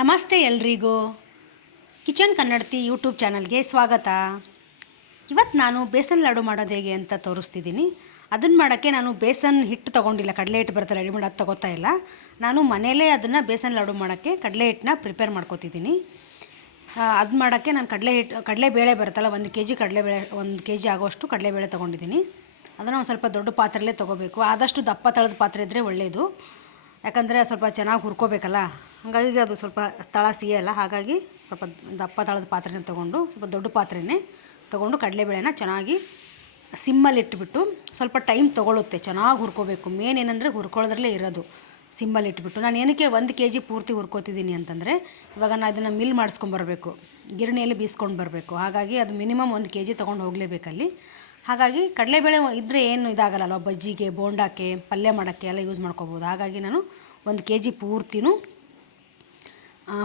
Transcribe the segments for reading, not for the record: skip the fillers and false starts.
ನಮಸ್ತೆ ಎಲ್ರಿಗೂ ಕಿಚನ್ ಕನ್ನಡತಿ ಯೂಟ್ಯೂಬ್ ಚಾನಲ್ಗೆ ಸ್ವಾಗತ. ಇವತ್ತು ನಾನು ಬೇಸನ್ ಲಾಡು ಮಾಡೋದು ಹೇಗೆ ಅಂತ ತೋರಿಸ್ತಿದ್ದೀನಿ. ಅದನ್ನು ಮಾಡೋಕ್ಕೆ ನಾನು ಬೇಸನ್ ಹಿಟ್ಟು ತೊಗೊಂಡಿಲ್ಲ, ಕಡಲೆ ಹಿಟ್ಟು ಬರುತ್ತೆ ರೆಡಿಮೇಡ್, ಅದು ತೊಗೋತಾ ಇಲ್ಲ. ನಾನು ಮನೆಯಲ್ಲೇ ಅದನ್ನು ಬೇಸನ್ ಲಾಡು ಮಾಡೋಕ್ಕೆ ಕಡಲೆ ಹಿಟ್ಟನ್ನ ಪ್ರಿಪೇರ್ ಮಾಡ್ಕೋತಿದ್ದೀನಿ. ಅದು ಮಾಡೋಕ್ಕೆ ನಾನು ಕಡಲೆಬೇಳೆ ಬರುತ್ತಲ್ಲ, 1 kg ಕಡಲೆಬೇಳೆ, 1 kg ಆಗೋಷ್ಟು ಕಡಲೆಬೇಳೆ ತೊಗೊಂಡಿದ್ದೀನಿ. ಅದನ್ನು ಒಂದು ಸ್ವಲ್ಪ ದೊಡ್ಡ ಪಾತ್ರೆಯಲ್ಲೇ ತೊಗೋಬೇಕು. ಆದಷ್ಟು ದಪ್ಪ ತಳದ ಪಾತ್ರೆ ಇದ್ದರೆ ಒಳ್ಳೆಯದು, ಯಾಕಂದರೆ ಸ್ವಲ್ಪ ಚೆನ್ನಾಗಿ ಹುರ್ಕೋಬೇಕಲ್ಲ, ಹಾಗಾಗಿ ಅದು ಸ್ವಲ್ಪ ತಳ ಸಿಯಲ್ಲ. ಹಾಗಾಗಿ ಸ್ವಲ್ಪ ದಪ್ಪ ತಳದ ಪಾತ್ರೆನ ತೊಗೊಂಡು, ಸ್ವಲ್ಪ ದೊಡ್ಡ ಪಾತ್ರೆನೇ ತೊಗೊಂಡು ಕಡಲೆಬೇಳೆನ ಚೆನ್ನಾಗಿ ಸಿಮ್ಮಲ್ಲಿ ಇಟ್ಬಿಟ್ಟು, ಸ್ವಲ್ಪ ಟೈಮ್ ತೊಗೊಳುತ್ತೆ, ಚೆನ್ನಾಗಿ ಹುರ್ಕೋಬೇಕು. ಮೇನ್ ಏನಂದರೆ ಹುರ್ಕೊಳ್ಳೋದ್ರಲ್ಲೇ ಇರೋದು, ಸಿಮ್ಮಲ್ಲಿ ಇಟ್ಬಿಟ್ಟು. ನಾನು ಏನಕ್ಕೆ 1 kg ಪೂರ್ತಿ ಹುರ್ಕೋತಿದ್ದೀನಿ ಅಂತಂದರೆ, ಇವಾಗ ನಾನು ಅದನ್ನು ಮಿಲ್ ಮಾಡಿಸ್ಕೊಂಬರ್ಬೇಕು, ಗಿರಣಿಯಲ್ಲಿ ಬೀಸ್ಕೊಂಡು ಬರಬೇಕು. ಹಾಗಾಗಿ ಅದು ಮಿನಿಮಮ್ 1 kg ತೊಗೊಂಡು ಹೋಗಲೇಬೇಕಲ್ಲಿ. ಹಾಗಾಗಿ ಕಡಲೆಬೇಳೆ ಇದ್ದರೆ ಏನು ಇದಾಗಲ್ಲ, ಬಜ್ಜಿಗೆ, ಬೋಂಡಾಕ್ಕೆ, ಪಲ್ಯ ಮಾಡೋಕ್ಕೆ ಎಲ್ಲ ಯೂಸ್ ಮಾಡ್ಕೋಬೋದು. ಹಾಗಾಗಿ ನಾನು 1 kg ಪೂರ್ತಿನೂ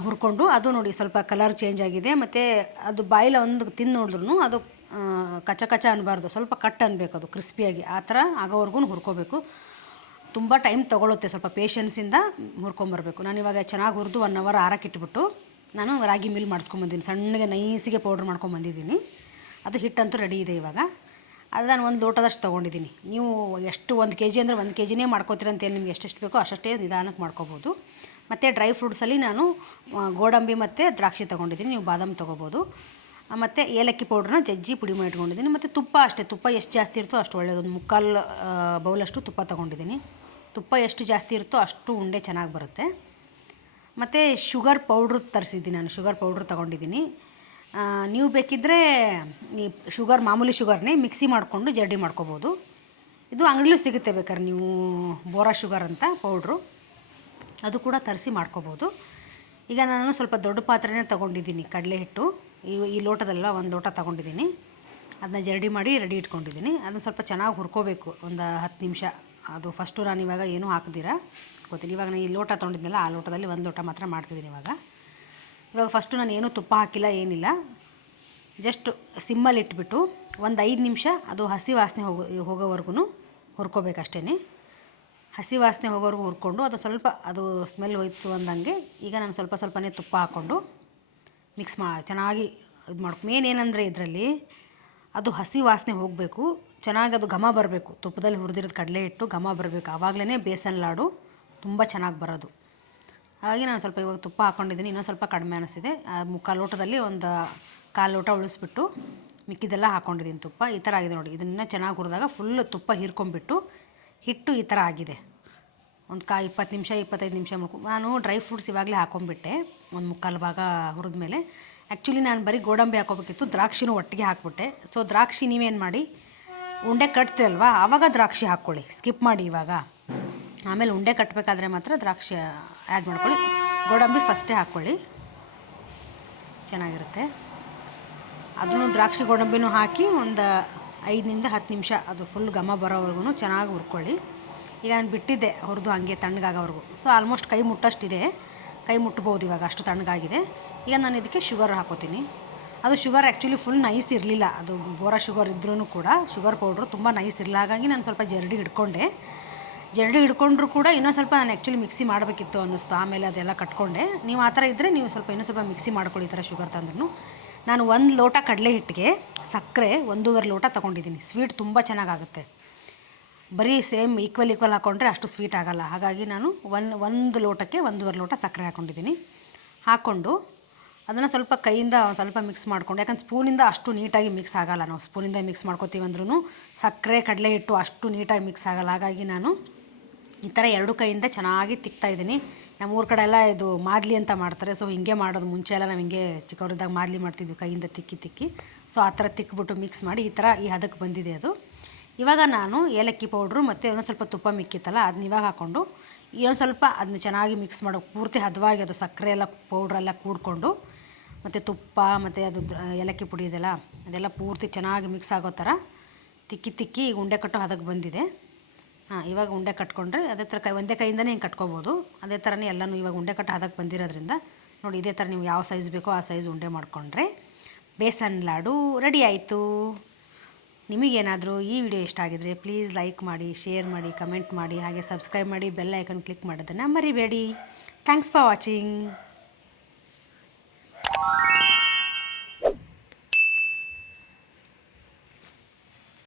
ಹುರ್ಕೊಂಡು, ಅದು ನೋಡಿ ಸ್ವಲ್ಪ ಕಲರ್ ಚೇಂಜ್ ಆಗಿದೆ. ಮತ್ತು ಅದು ಬಾಯಿಲ ಒಂದು ತಿಂದು ನೋಡಿದ್ರೂ ಅದು ಕಚ ಕಚ ಅನ್ನಬಾರ್ದು, ಸ್ವಲ್ಪ ಕಟ್ ಅನ್ನಬೇಕು, ಅದು ಕ್ರಿಸ್ಪಿಯಾಗಿ ಆ ಥರ ಆಗೋವರೆಗೂ ಹುರ್ಕೋಬೇಕು. ತುಂಬ ಟೈಮ್ ತೊಗೊಳುತ್ತೆ, ಸ್ವಲ್ಪ ಪೇಷನ್ಸಿಂದ ಹುರ್ಕೊಂಬರ್ಬೇಕು. ನಾನಿವಾಗ ಚೆನ್ನಾಗಿ ಹುರಿದು 1 hour ಆರಕ್ಕಿಟ್ಬಿಟ್ಟು ನಾನು ರಾಗಿ ಮಿಲ್ ಮಾಡಿಸ್ಕೊಂಬಂದಿದ್ದೀನಿ, ಸಣ್ಣಗೆ ನೈಸಿಗೆ ಪೌಡ್ರ್ ಮಾಡ್ಕೊಂಬಂದಿದ್ದೀನಿ. ಅದು ಹಿಟ್ಟಂತೂ ರೆಡಿ ಇದೆ. ಇವಾಗ ಅದು ನಾನು 1 ಲೋಟದಷ್ಟು ತೊಗೊಂಡಿದ್ದೀನಿ. ನೀವು ಎಷ್ಟು 1 kg ಅಂದರೆ 1 kgನೇ ಮಾಡ್ಕೋತೀರ ಅಂತೇನು, ನಿಮ್ಗೆ ಎಷ್ಟೆಷ್ಟು ಬೇಕೋ ಅಷ್ಟೇ ನಿಧಾನಕ್ಕೆ ಮಾಡ್ಕೋಬೋದು. ಮತ್ತು ಡ್ರೈ ಫ್ರೂಟ್ಸಲ್ಲಿ ನಾನು ಗೋಡಂಬಿ ಮತ್ತು ದ್ರಾಕ್ಷಿ ತೊಗೊಂಡಿದ್ದೀನಿ, ನೀವು ಬಾದಾಮ್ ತೊಗೋಬೋದು. ಮತ್ತು ಏಲಕ್ಕಿ ಪೌಡ್ರನ್ನ ಜಜ್ಜಿ ಪುಡಿ ಮಾಡಿ ಇಟ್ಕೊಂಡಿದ್ದೀನಿ. ಮತ್ತು ತುಪ್ಪ ಅಷ್ಟೇ, ತುಪ್ಪ ಎಷ್ಟು ಜಾಸ್ತಿ ಇರುತ್ತೋ ಅಷ್ಟು ಒಳ್ಳೆಯದು. 1/4 ಬೌಲಷ್ಟು ತುಪ್ಪ ತೊಗೊಂಡಿದ್ದೀನಿ. ತುಪ್ಪ ಎಷ್ಟು ಜಾಸ್ತಿ ಇರುತ್ತೋ ಅಷ್ಟು ಉಂಡೆ ಚೆನ್ನಾಗಿ ಬರುತ್ತೆ. ಮತ್ತು ಶುಗರ್ ಪೌಡ್ರ್ ತರಿಸಿದ್ದೀನಿ, ನಾನು ಶುಗರ್ ಪೌಡ್ರ್ ತೊಗೊಂಡಿದ್ದೀನಿ. ನೀವು ಬೇಕಿದ್ದರೆ ಶುಗರ್, ಮಾಮೂಲಿ ಶುಗರ್ನೇ ಮಿಕ್ಸಿ ಮಾಡಿಕೊಂಡು ಜರಡಿ ಮಾಡ್ಕೋಬೋದು. ಇದು ಅಂಗಡಿಲೂ ಸಿಗುತ್ತೆ, ಬೇಕಾದ್ರೆ ನೀವು ಬೋರಾ ಶುಗರ್ ಅಂತ ಪೌಡ್ರು, ಅದು ಕೂಡ ತರಿಸಿ ಮಾಡ್ಕೋಬೋದು. ಈಗ ನಾನು ಸ್ವಲ್ಪ ದೊಡ್ಡ ಪಾತ್ರೆನೇ ತೊಗೊಂಡಿದ್ದೀನಿ, ಕಡಲೆ ಹಿಟ್ಟು ಈ ಲೋಟದಲ್ಲ 1 ಲೋಟ ತೊಗೊಂಡಿದ್ದೀನಿ. ಅದನ್ನ ಜರಡಿ ಮಾಡಿ ರೆಡಿ ಇಟ್ಕೊಂಡಿದ್ದೀನಿ. ಅದನ್ನು ಸ್ವಲ್ಪ ಚೆನ್ನಾಗಿ ಹುರ್ಕೋಬೇಕು, ಒಂದು 10 ನಿಮಿಷ. ಅದು ಫಸ್ಟು ನಾನು ಇವಾಗ ಏನೂ ಹಾಕ್ದಿರ ಇಟ್ಕೋತೀನಿ. ಇವಾಗ ನಾನು ಈ ಲೋಟ ತೊಗೊಂಡಿದ್ನಲ್ಲ, ಆ ಲೋಟದಲ್ಲಿ 1 ಲೋಟ ಮಾತ್ರ ಮಾಡ್ತಿದ್ದೀನಿ. ಇವಾಗ ಫಸ್ಟು ನಾನು ಏನೂ ತುಪ್ಪ ಹಾಕಿಲ್ಲ, ಏನಿಲ್ಲ, ಜಸ್ಟ್ ಸಿಮ್ಮಲ್ಲಿ ಇಟ್ಬಿಟ್ಟು ಒಂದು 5 ನಿಮಿಷ ಅದು ಹಸಿ ವಾಸನೆ ಹೋಗೋವರೆಗೂ ಹುರ್ಕೋಬೇಕಷ್ಟೇ. ಹಸಿ ವಾಸನೆ ಹೋಗೋವರೆಗೂ ಹುರ್ಕೊಂಡು, ಅದು ಸ್ವಲ್ಪ ಅದು ಸ್ಮೆಲ್ ಹೋಯ್ತು ಅಂದಂಗೆ ಈಗ ನಾನು ಸ್ವಲ್ಪನೇ ತುಪ್ಪ ಹಾಕ್ಕೊಂಡು ಮಿಕ್ಸ್ ಚೆನ್ನಾಗಿ ಇದು ಮೇನ್ ಏನಂದರೆ ಇದರಲ್ಲಿ ಅದು ಹಸಿ ವಾಸನೆ ಹೋಗಬೇಕು, ಚೆನ್ನಾಗಿ ಅದು ಘಮ ಬರಬೇಕು. ತುಪ್ಪದಲ್ಲಿ ಹುರಿದಿರೋದು ಕಡಲೆ ಹಿಟ್ಟು ಘಮ ಬರಬೇಕು, ಆವಾಗಲೇ ಬೇಸನ್ ಲಾಡು ತುಂಬ ಚೆನ್ನಾಗಿ ಬರೋದು. ಹಾಗಾಗಿ ನಾನು ಸ್ವಲ್ಪ ಇವಾಗ ತುಪ್ಪ ಹಾಕ್ಕೊಂಡಿದ್ದೀನಿ, ಇನ್ನೊಂದು ಸ್ವಲ್ಪ ಕಡಿಮೆ ಅನಿಸಿದೆ. 1/4 ಲೋಟದಲ್ಲಿ 1/4 ಲೋಟ ಉಳಿಸ್ಬಿಟ್ಟು ಮಿಕ್ಕಿದೆಲ್ಲ ಹಾಕ್ಕೊಂಡಿದ್ದೀನಿ ತುಪ್ಪ. ಈ ಥರ ಆಗಿದೆ ನೋಡಿ. ಇದನ್ನು ಚೆನ್ನಾಗಿ ಹುರಿದಾಗ ಫುಲ್ ತುಪ್ಪ ಹೀರ್ಕೊಂಡ್ಬಿಟ್ಟು ಹಿಟ್ಟು ಈ ಥರ ಆಗಿದೆ. ಒಂದು 20 ನಿಮಿಷ 25 ನಿಮಿಷ ನಾನು ಡ್ರೈ ಫ್ರೂಟ್ಸ್ ಇವಾಗಲೇ ಹಾಕ್ಕೊಂಡ್ಬಿಟ್ಟೆ, 1/4 ಭಾಗ ಹುರಿದ ಮೇಲೆ. ಆ್ಯಕ್ಚುಲಿ ನಾನು ಬರೀ ಗೋಡಂಬಿ ಹಾಕೋಬೇಕಿತ್ತು, ದ್ರಾಕ್ಷಿನೂ ಒಟ್ಟಿಗೆ ಹಾಕ್ಬಿಟ್ಟೆ. ಸೊ ದ್ರಾಕ್ಷಿ ನೀವೇನು ಮಾಡಿ, ಉಂಡೆ ಕಟ್ತೀರಲ್ವ ಆವಾಗ ದ್ರಾಕ್ಷಿ ಹಾಕ್ಕೊಳ್ಳಿ, ಸ್ಕಿಪ್ ಮಾಡಿ ಇವಾಗ. ಆಮೇಲೆ ಉಂಡೆ ಕಟ್ಟಬೇಕಾದ್ರೆ ಮಾತ್ರ ದ್ರಾಕ್ಷಿ ಆ್ಯಡ್ ಮಾಡ್ಕೊಳ್ಳಿ. ಗೋಡಂಬಿ ಫಸ್ಟೇ ಹಾಕ್ಕೊಳ್ಳಿ, ಚೆನ್ನಾಗಿರುತ್ತೆ. ಅದನ್ನು ದ್ರಾಕ್ಷಿ ಗೋಡಂಬಿನೂ ಹಾಕಿ ಒಂದು 5 ನಿಂದ 10 ನಿಮಿಷ ಅದು ಫುಲ್ ಘಮ ಬರೋವರೆಗೂ ಚೆನ್ನಾಗಿ ಹುರ್ಕೊಳ್ಳಿ. ಈಗ ನಾನು ಬಿಟ್ಟಿದ್ದೆ ಹುರಿದು ಹಾಗೆ ತಣ್ಣಗಾಗೋವರೆಗೂ. ಸೊ ಆಲ್ಮೋಸ್ಟ್ ಕೈ ಮುಟ್ಟಷ್ಟಿದೆ, ಕೈ ಮುಟ್ಬೋದು ಇವಾಗ, ಅಷ್ಟು ತಣ್ಣಗಾಗಿದೆ. ಈಗ ನಾನು ಇದಕ್ಕೆ ಶುಗರ್ ಹಾಕೋತೀನಿ. ಅದು ಶುಗರ್ ಆ್ಯಕ್ಚುಲಿ ಫುಲ್ ನೈಸ್ ಇರಲಿಲ್ಲ, ಅದು ಬೋರಾ ಶುಗರ್ ಇದ್ರೂ ಕೂಡ ಶುಗರ್ ಪೌಡ್ರು ತುಂಬ ನೈಸ್ ಇರಲಿಲ್ಲ. ಹಾಗಾಗಿ ನಾನು ಸ್ವಲ್ಪ ಜರಡಿ ಹಿಡ್ಕೊಂಡ್ರೂ ಕೂಡ ಇನ್ನೊಂದು ಸ್ವಲ್ಪ ನಾನು ಆ್ಯಕ್ಚುಲಿ ಮಿಕ್ಸಿ ಮಾಡಬೇಕಿತ್ತು ಅನ್ನಿಸ್ತು. ಆಮೇಲೆ ಅದೆಲ್ಲ ಕಟ್ಕೊಂಡೆ. ನೀವು ಆ ಥರ ಇದ್ದರೆ ನೀವು ಸ್ವಲ್ಪ ಇನ್ನೂ ಸ್ವಲ್ಪ ಮಿಕ್ಸಿ ಮಾಡ್ಕೊಳ್ಳಿ, ಈ ಥರ ಶುಗರ್ ತಂದ್ರೂ. ನಾನು 1 ಲೋಟ ಕಡಲೆ ಹಿಟ್ಟಿಗೆ ಸಕ್ಕರೆ 1.5 ಲೋಟ ತೊಗೊಂಡಿದ್ದೀನಿ. ಸ್ವೀಟ್ ತುಂಬ ಚೆನ್ನಾಗಾಗುತ್ತೆ. ಬರೀ ಸೇಮ್ ಈಕ್ವಲ್ ಹಾಕ್ಕೊಂಡ್ರೆ ಅಷ್ಟು ಸ್ವೀಟ್ ಆಗೋಲ್ಲ. ಹಾಗಾಗಿ ನಾನು 1 ಲೋಟಕ್ಕೆ 1.5 ಲೋಟ ಸಕ್ಕರೆ ಹಾಕ್ಕೊಂಡಿದ್ದೀನಿ. ಹಾಕ್ಕೊಂಡು ಅದನ್ನು ಸ್ವಲ್ಪ ಕೈಯಿಂದ ಸ್ವಲ್ಪ ಮಿಕ್ಸ್ ಮಾಡ್ಕೊಂಡು, ಯಾಕಂದ್ರೆ ಸ್ಪೂನಿಂದ ಅಷ್ಟು ನೀಟಾಗಿ ಮಿಕ್ಸ್ ಆಗೋಲ್ಲ. ನಾವು ಸ್ಪೂನಿಂದ ಮಿಕ್ಸ್ ಮಾಡ್ಕೋತೀವಿ ಅಂದ್ರೂ ಸಕ್ಕರೆ ಕಡಲೆ ಹಿಟ್ಟು ಅಷ್ಟು ನೀಟಾಗಿ ಮಿಕ್ಸ್ ಆಗೋಲ್ಲ. ಹಾಗಾಗಿ ನಾನು ಈ ಥರ 2 ಕೈಯಿಂದ ಚೆನ್ನಾಗಿ ತಿಕ್ತಾಯಿದ್ದೀನಿ. ನಮ್ಮ ಊರ ಕಡೆ ಎಲ್ಲ ಇದು ಮಾದಲಿ ಅಂತ ಮಾಡ್ತಾರೆ. ಸೊ ಹಿಂಗೆ ಮಾಡೋದು, ಮುಂಚೆ ಎಲ್ಲ ನಾವು ಹಿಂಗೆ ಚಿಕ್ಕವರಿದ್ದಾಗ ಮಾದಲಿ ಮಾಡ್ತಿದ್ವಿ, ಕೈಯಿಂದ ತಿಕ್ಕಿ. ಸೊ ಆ ಥರ ತಿಕ್ಬಿಟ್ಟು ಮಿಕ್ಸ್ ಮಾಡಿ ಈ ಥರ ಈ ಹದಕ್ಕೆ ಬಂದಿದೆ ಅದು. ಇವಾಗ ನಾನು ಏಲಕ್ಕಿ ಪೌಡ್ರು ಮತ್ತು ಇನ್ನೊಂದು ಸ್ವಲ್ಪ ತುಪ್ಪ ಮಿಕ್ಕಿತ್ತಲ್ಲ, ಅದನ್ನ ಇವಾಗ ಹಾಕ್ಕೊಂಡು ಇನ್ನೊಂದು ಸ್ವಲ್ಪ ಅದನ್ನ ಚೆನ್ನಾಗಿ ಮಿಕ್ಸ್ ಮಾಡೋ, ಪೂರ್ತಿ ಹದವಾಗಿ ಅದು ಸಕ್ಕರೆ ಎಲ್ಲ ಪೌಡ್ರೆಲ್ಲ ಕೂಡ್ಕೊಂಡು ಮತ್ತು ತುಪ್ಪ ಮತ್ತು ಅದು ಏಲಕ್ಕಿ ಪುಡಿ ಇದೆಲ್ಲ ಅದೆಲ್ಲ ಪೂರ್ತಿ ಚೆನ್ನಾಗಿ ಮಿಕ್ಸ್ ಆಗೋ ಥರ ತಿಕ್ಕಿ ಈಗ ಉಂಡೆ ಕಟ್ಟೋ ಹದಕ್ಕೆ ಬಂದಿದೆ. ಇವಾಗ ಉಂಡೆ ಕಟ್ಕೊಂಡ್ರೆ ಅದೇ ಥರ ಒಂದೇ ಕೈಯಿಂದನೇ ಹಿಂಗೆ ಕಟ್ಕೋಬೋದು. ಅದೇ ಥರನೇ ಎಲ್ಲನೂ ಇವಾಗ ಉಂಡೆ ಕಟ್ಟೋ ಹದಕ್ಕೆ ಬಂದಿರೋದ್ರಿಂದ ನೋಡಿ, ಇದೇ ಥರ ನೀವು ಯಾವ ಸೈಜ್ ಬೇಕೋ ಆ ಸೈಜ್ ಉಂಡೆ ಮಾಡಿಕೊಂಡ್ರೆ ಬೇಸನ್ ಲಾಡು ರೆಡಿ ಆಯಿತು. ನಿಮಗೇನಾದರೂ ಈ ವಿಡಿಯೋ ಇಷ್ಟ ಆಗಿದರೆ ಪ್ಲೀಸ್ ಲೈಕ್ ಮಾಡಿ, ಶೇರ್ ಮಾಡಿ, ಕಮೆಂಟ್ ಮಾಡಿ, ಹಾಗೆ ಸಬ್ಸ್ಕ್ರೈಬ್ ಮಾಡಿ, ಬೆಲ್ ಐಕನ್ ಕ್ಲಿಕ್ ಮಾಡೋದನ್ನು ಮರಿಬೇಡಿ. Thanks for watching.